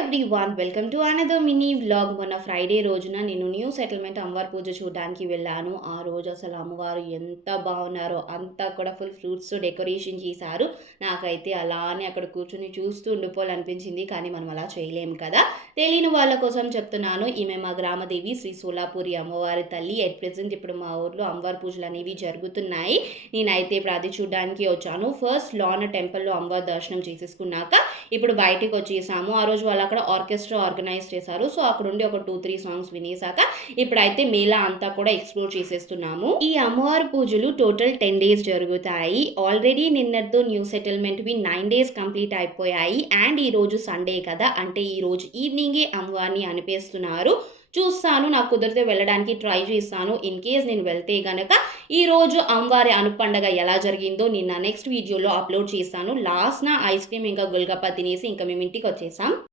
Everyone welcome to another mini vlog. మొన్న Friday రోజున నేను న్యూ సెటిల్మెంట్ అమ్మవారి పూజ చూడడానికి వెళ్ళాను. ఆ రోజు అసలు అమ్మవారు ఎంత బాగున్నారో, అంతా కూడా ఫుల్ ఫ్రూట్స్తో డెకరేషన్ చేశారు. నాకైతే అలానే అక్కడ కూర్చుని చూస్తూ ఉండిపోవాలనిపించింది. కానీ మనం అలా చేయలేము కదా. తెలియని వాళ్ళ కోసం చెప్తున్నాను, ఈమె మా గ్రామదేవి శ్రీ సోలాపూరి అమ్మవారి తల్లి. ఎట్ ప్రెజెంట్ ఇప్పుడు మా ఊర్లో అమ్మవారి పూజలు అనేవి జరుగుతున్నాయి. నేనైతే ఇప్పుడు అది చూడడానికి వచ్చాను. ఫస్ట్ లోన టెంపుల్లో అమ్మవారి దర్శనం చేసేసుకున్నాక ఇప్పుడు బయటికి వచ్చేసాము. ఆ రోజు వాళ్ళు అక్కడ ఆర్కెస్ట్రా ఆర్గనైజ్ చేశారు. సో అక్కడ ఉండి ఒక 2-3 సాంగ్స్ వినేసాక ఇప్పుడైతే మేళా అంతా కూడా ఎక్స్ప్లోర్ చేసేస్తున్నాము. ఈ అమ్మవారి పూజలు టోటల్ 10 డేస్ జరుగుతాయి. ఆల్రెడీ నిన్నటితో న్యూ సెటిల్మెంట్వి 9 డేస్ కంప్లీట్ అయిపోయాయి. అండ్ ఈ రోజు సండే కదా, అంటే ఈ రోజు ఈవినింగే అమ్మవారిని అనిపేస్తున్నారు. చూస్తాను, నాకు కుదిరితే వెళ్ళడానికి ట్రై చేస్తాను. ఇన్ కేస్ నేను వెళ్తే గనక ఈరోజు అమ్మవారి అనుపండగ ఎలా జరిగిందో నేను నెక్స్ట్ వీడియోలో అప్లోడ్ చేస్తాను. లాస్ట్న ఐస్ క్రీమ్ ఇంకా గుల్గప్ప తినేసి ఇంకా మేము ఇంటికి వచ్చేసాం.